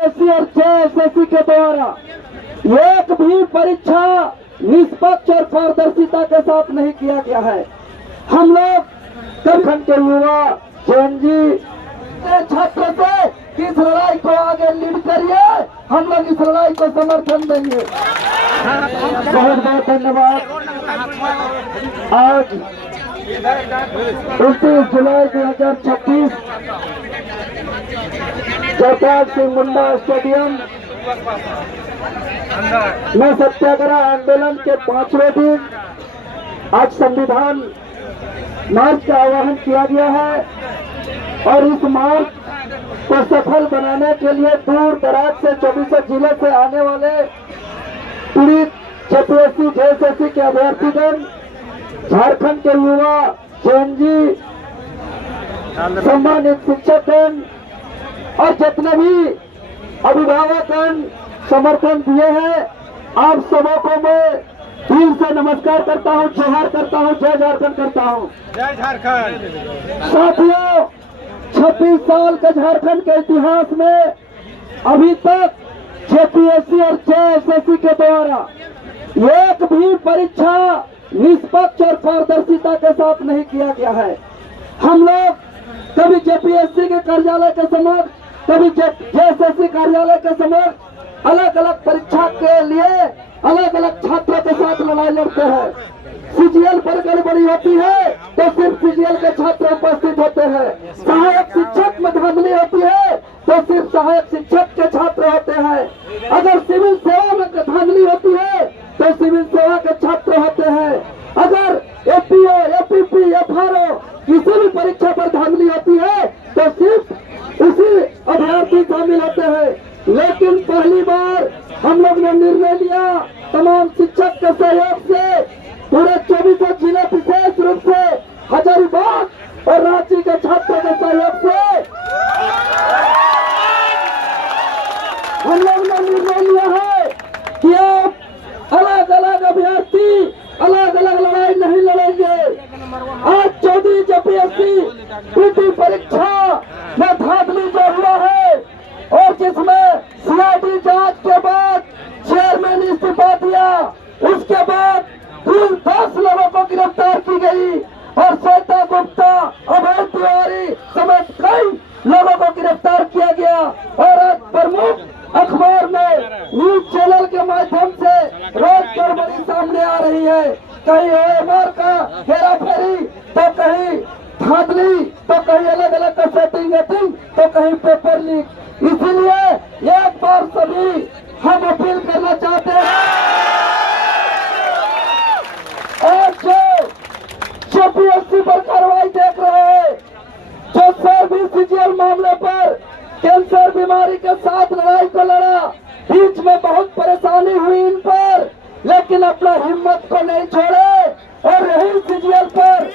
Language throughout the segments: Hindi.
और जेएसएससी के द्वारा एक भी परीक्षा निष्पक्ष और पारदर्शिता के साथ नहीं किया गया है। हम लोग उत्तराखंड के युवा जैन छात्र से कि इस लड़ाई को आगे लीड करिए, हम लोग इस लड़ाई को समर्थन देंगे। बहुत बहुत धन्यवाद। आज 29 जुलाई 2026 जयपाल सिंह मुंडा स्टेडियम में सत्याग्रह आंदोलन के 5वें दिन आज संविधान मार्च का आह्वान किया गया है और इस मार्च को सफल बनाने के लिए दूर दराज से 24 जिले से आने वाले पीड़ित जेपीएससी जेएसएससी के अभ्यर्थीगण, झारखंड के युवा जैन सम्मानित शिक्षकगण और जितने भी अभिभावकगण समर्थन दिए हैं, आप सबों को मैं दिल से नमस्कार करता हूं, जोहार करता हूं, जय झारखंड करता हूं। जय झारखंड। साथियों, 26 साल के झारखंड के इतिहास में अभी तक जेपीएससी और जेएसएससी के द्वारा एक भी परीक्षा निष्पक्ष और पारदर्शिता के साथ नहीं किया गया है। हम लोग कभी जेपीएससी के कार्यालय के समक्ष, कभी जेएसएससी कार्यालय के समक्ष अलग अलग परीक्षा के लिए अलग अलग छात्रों के साथ लड़ाई लड़ते हैं। सीजीएल पर गड़बड़ी होती है तो सिर्फ सीजीएल के छात्र उपस्थित होते हैं। सहायक शिक्षक में धांधली होती है तो सिर्फ सहायक शिक्षक के छात्र होते हैं। अगर सिविल सेवा में धांधली होती है तो सिविल सेवा के छात्र होते हैं। अगर एपीओ, एपीपी, एफआरओ किसी भी परीक्षा पर धांधली होती है तो सिर्फ उसी अभ्यर्थी शामिल होते हैं। लेकिन पहली बार हम लोग ने निर्णय लिया तमाम शिक्षक के सहयोग से, पूरे 24 जिले विशेष रूप से हजारीबाग और रांची के छात्रों के सहयोग से हम लोग ने निर्णय लिया है कि अब अलग अलग अभ्यर्थी अलग अलग लड़ाई नहीं लड़ेंगे। आज 14 जेपीएससी पीटी परीक्षा में धांधली जो हुआ है और जिसमें सीआईडी जांच के बाद चेयरमैन इस्तीफा दिया, उसके बाद कुल 10 लोगों को गिरफ्तार की गई और श्वेता गुप्ता, अभय तिवारी समेत कई लोगों को गिरफ्तार किया गया। और आज प्रमुख अखबार में न्यूज चैनल के माध्यम से रोज गड़बड़ी सामने आ रही है। कहीं ओएमआर का हेरा फेरी, तो कहीं धांधली, तो कहीं अलग अलग का सेटिंग तो कहीं पेपर लीक। इसीलिए एक बार सभी हम अपील करना चाहते हैं और जो जेपीएससी पर कार्रवाई देख रहे हैं, जो सर्विस सीजीएल मामले पर कैंसर बीमारी के साथ लड़ाई को लड़ा, बीच में बहुत परेशानी हुई इन पर, लेकिन अपना हिम्मत को नहीं छोड़े और यही सीजीएल पर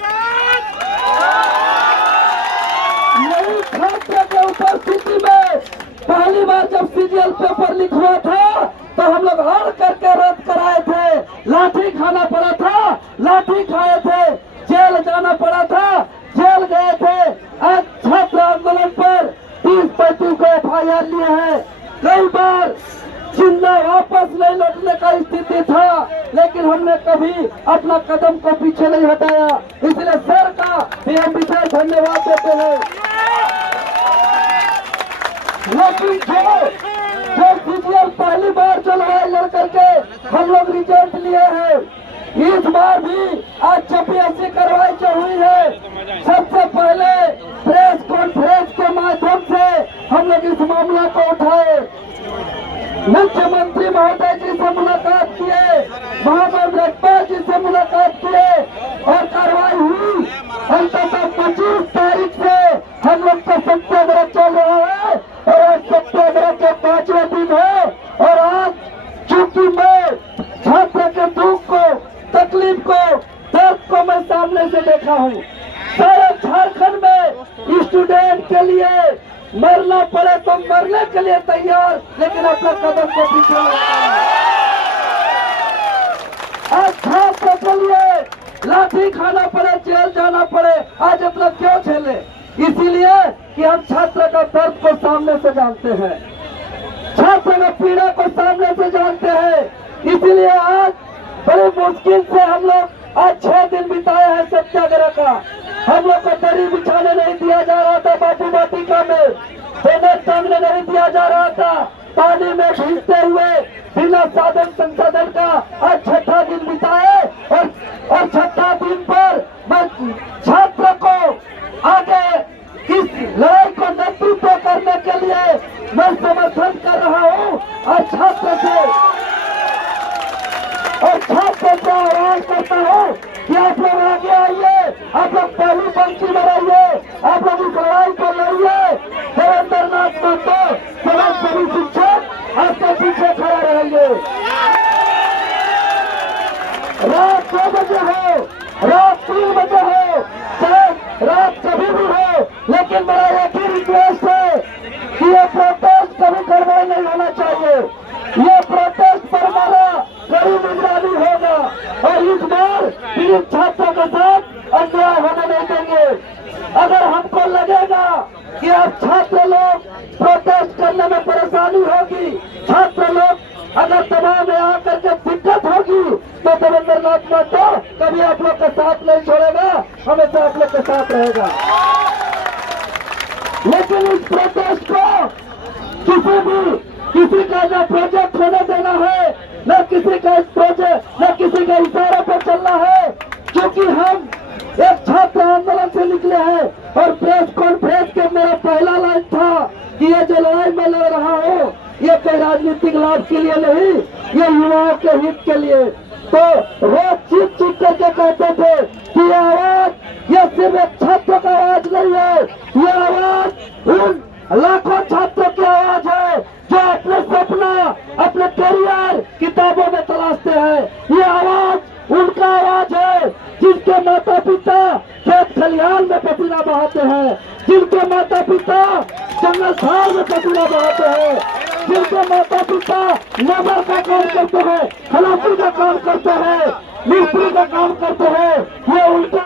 यही छात्र के उपस्थिति में पहली बार जब सीजीएल पेपर लीक हुआ था तो हम लोग हर करके रद्द कराए थे, लाठी खाना पड़ा था, लाठी खाए थे, जेल जाना पड़ा था, जेल गए थे। आज छात्र आंदोलन पर 30-35 को एफआईआर लिए हैं। कई बार जिंदा वापस नहीं लौटने का स्थिति था, लेकिन हमने कभी अपना कदम को पीछे नहीं हटाया। इसलिए सर का भी हम विशेष धन्यवाद देते हैं। लेकिन जो सीजीएल पहली बार जो लड़ाई लड़ करके हम लोग रिजल्ट लिए हैं, इस बार भी आज जेपीएससी कार्रवाई जो हुई है, सबसे पहले प्रेस कॉन्फ्रेंस के माध्यम से हम लोग इस मामला को उठाए, मुख्यमंत्री महोदय जी से मुलाकात किए, महामहिम राज्यपाल जी से मुलाकात किए और कार्रवाई हुई। अंततः 25 तारीख से हम लोग का सत्याग्रह चल रहा है और आज सत्याग्रह के 5वें दिन है। और आज चूंकि मैं छात्र के दुख को, तकलीफ को, दर्द को मैं सामने से देखा हूँ, शायद झारखंड में स्टूडेंट के लिए मरना पड़े तो मरने के लिए तैयार, लेकिन अपना कदम को पीछे आज छात्र के लिए लाठी खाना पड़े, जेल जाना पड़े, आज अपना क्यों झेले? इसीलिए कि हम छात्र का दर्द को सामने से जानते हैं। पीड़ा को सामने से जानते हैं। इसलिए आज बड़ी मुश्किल से हम लोग आज 6 दिन बिताए हैं सत्याग्रह का। हम लोग को दरी बिछाने नहीं दिया जा रहा था, बापू वाटिका में टांगने नहीं दिया जा रहा था, पानी में भीगते हुए बिना साधन संसाधन का आज 6ठा दिन बिताए और 6ठा दिन पर मैं छात्र को आगे इस लड़ाई को नेतृत्व करने के लिए मैं समर्थन कर रहा हूँ और छात्र से आह्वान करता हूँ कि आप लोग आगे आइए, आप लोग पहली पंक्ति में रहिए, आप लोग इस लड़ाई को लड़िए। देवेंद्र नाथ महतो समाज सेवी शिक्षक आपके पीछे खड़ा रहेंगे। रात 2 बजे हो, रात 3 बजे हो, चाहे रात कभी भी हो, लेकिन मेरा एक ही रिक्वेस्ट है कि ये प्रोटेस्ट कभी गड़बड़ नहीं होना चाहिए। ये प्रोटेस्ट पर हमारा कड़ी निगरानी होगा और इस बार पीड़ित छात्रों के साथ अन्याय होने नहीं देंगे। अगर हमको लगेगा कि अब छात्र लोग प्रोटेस्ट करने में परेशानी होगी, छात्र लोग अगर दबाव में आकर के दिक्कत होगी, तो देवेंद्र नाथ महतो कभी आप लोग का साथ नहीं छोड़ेगा, हमेशा आप लोग के साथ रहेगा। लेकिन इस प्रोटेस्ट को किसी का न प्रोजेक्ट होने देना है, न किसी का इस प्रोजेक्ट, न किसी के इशारे पर चलना है, क्योंकि हम एक छात्र आंदोलन से निकले हैं। और प्रेस कॉन्फ्रेंस के मेरा पहला लाइन था कि ये जो लड़ाई मैं लड़ रहा हूँ ये कोई राजनीतिक लाभ के लिए नहीं, ये युवाओं के हित के लिए। तो रोज चीख करके कहते थे कि ये आवाज ये सिर्फ एक छात्र का आवाज नहीं है, ये आवाज उन लाखों छात्रों की आवाज है जो अपने सपना, अपने करियर किताबों में तलाशते हैं। ये आवाज उनका आवाज है जिनके माता पिता खेत खलिहान में पसीना बहाते हैं, जिनके माता पिता जंगल झाड़ में पसीना बहाते हैं, जिनके माता पिता लेबर का काम करते हैं, खलासी का काम करते हैं, मिस्त्री का काम करते हैं। ये उनका